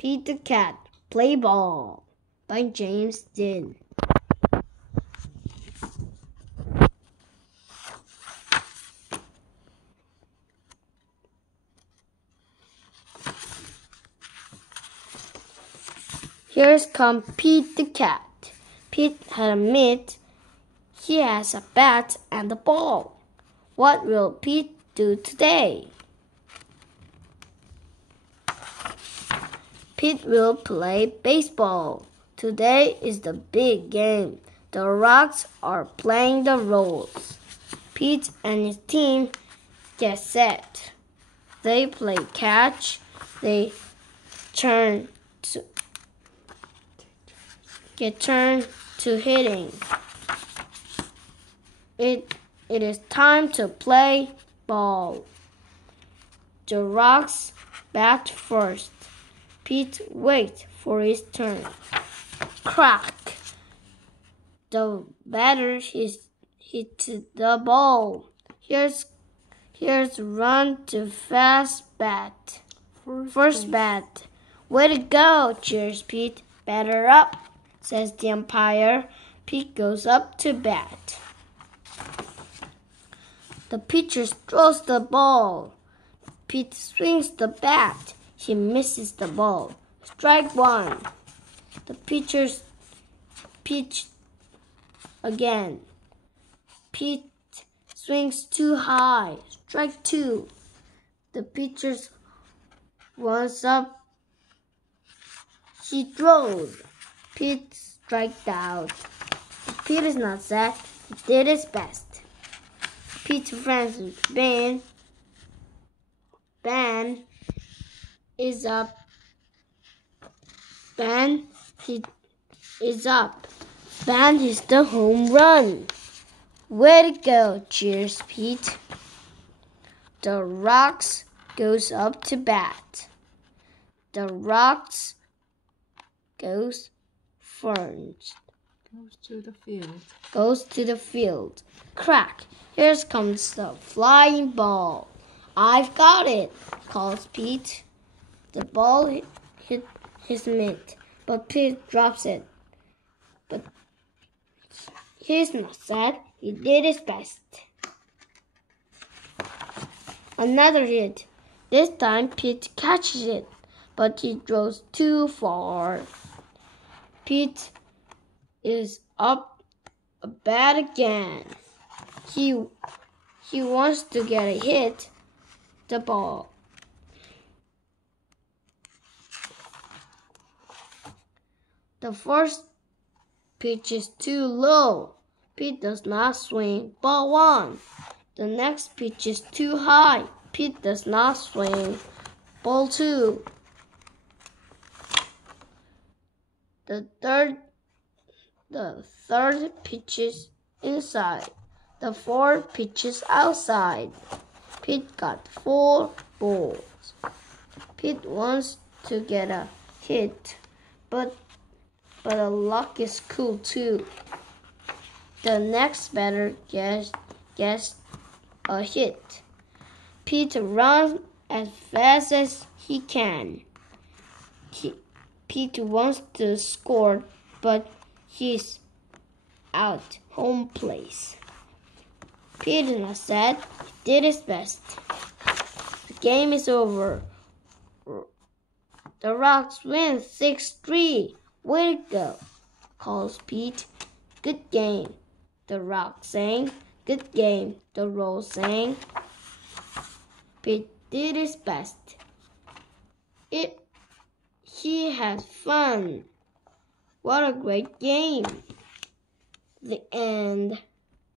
Pete the Cat, Play Ball by James Dean. Here's come Pete the Cat. Pete had a mitt. He has a bat and a ball. What will Pete do today? Pete will play baseball. Today is the big game. The Rocks are playing the Rolls. Pete and his team get set. They play catch. They get turned to hitting. It is time to play ball. The Rocks bat first. Pete waits for his turn. Crack! The batter hit the ball. Here's run to fast bat. First bat. Way to go, cheers Pete. Batter up, says the umpire. Pete goes up to bat. The pitcher throws the ball. Pete swings the bat. He misses the ball. Strike one. The pitcher's pitch again. Pete swings too high. Strike two. The pitcher wants up. He throws. Pete strikes out. Pete is not sad. He did his best. Pete's friend Ben is up. Ben is up. Ben hits the home run. Way to go, cheers Pete. The Rocks goes up to bat. The Rocks goes first. Goes to the field. Crack! Here comes the flying ball. I've got it, calls Pete. The ball hit his mitt, but Pete drops it. But he's not sad. He did his best. Another hit. This time Pete catches it, but he throws too far. Pete is up a bat again. He wants to get a hit the ball. The first pitch is too low. Pete does not swing. Ball one. The next pitch is too high. Pete does not swing. Ball two. The third pitches inside. The fourth pitches outside. Pete got 4 balls. Pete wants to get a hit, but the luck is cool too. The next batter gets a hit. Pete runs as fast as he can. Pete wants to score, but he's out home place. Pete is not sad. He did his best. The game is over. The Rocks win 6-3. Way to go, calls Pete. Good game, the Rocks sang. Good game, the Rolls sang. Pete did his best. He had fun. What a great game. The end.